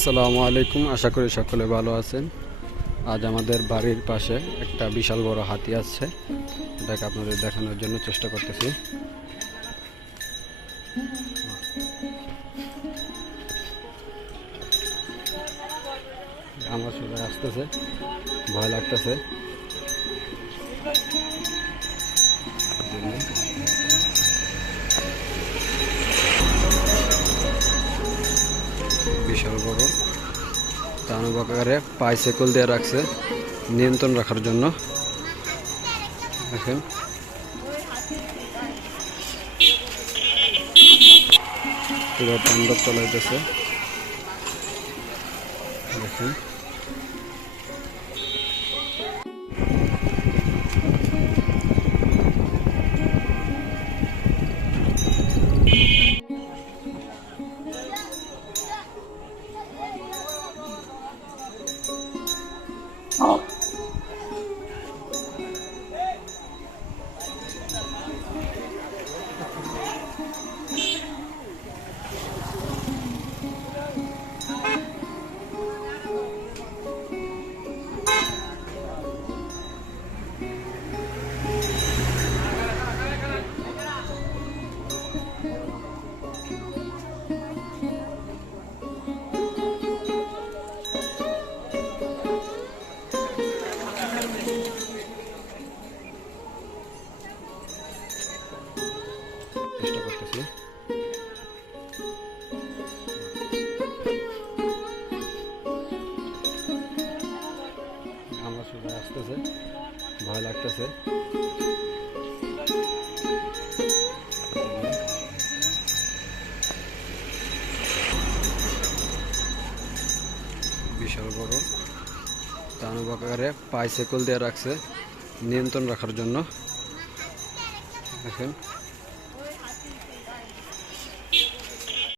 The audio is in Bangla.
আসসালামু আলাইকুম, আশা করি সকলে ভালো আছেন। আজ আমাদের বাড়ির পাশে একটা বিশাল বড় হাতি আছে, এটাকে আপনাদের দেখানোর জন্য চেষ্টা করতেছি। আমার সবাই আসতেছে, ভয় লাগতেছে। বিশাল বড় দানব আকারে বাইসাইকেল দিয়ে রাখছে নিয়ন্ত্রণ রাখার জন্য। দেখেন পুরো তাণ্ডব চলাইতেছে। দেখেন চেষ্টা করতেছি। আমার সবাই আসতেছে, ভয় লাগতেছে। বিশাল বড় দানব আকারে বাইসাইকেল দিয়ে রাখছে নিয়ন্ত্রণ রাখার জন্য। দেখেন